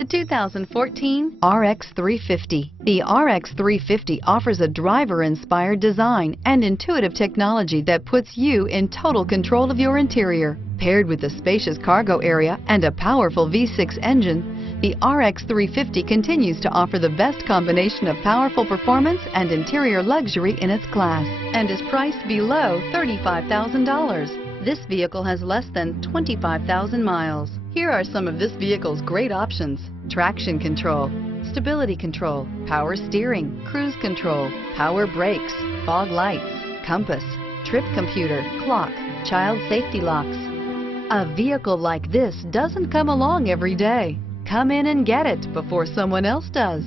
The 2014 RX 350. The RX 350 offers a driver-inspired design and intuitive technology that puts you in total control of your interior. Paired with a spacious cargo area and a powerful V6 engine, the RX 350 continues to offer the best combination of powerful performance and interior luxury in its class and is priced below $35,000. This vehicle has less than 25,000 miles. Here are some of this vehicle's great options: traction control, stability control, power steering, cruise control, power brakes, fog lights, compass, trip computer, clock, child safety locks. A vehicle like this doesn't come along every day. Come in and get it before someone else does.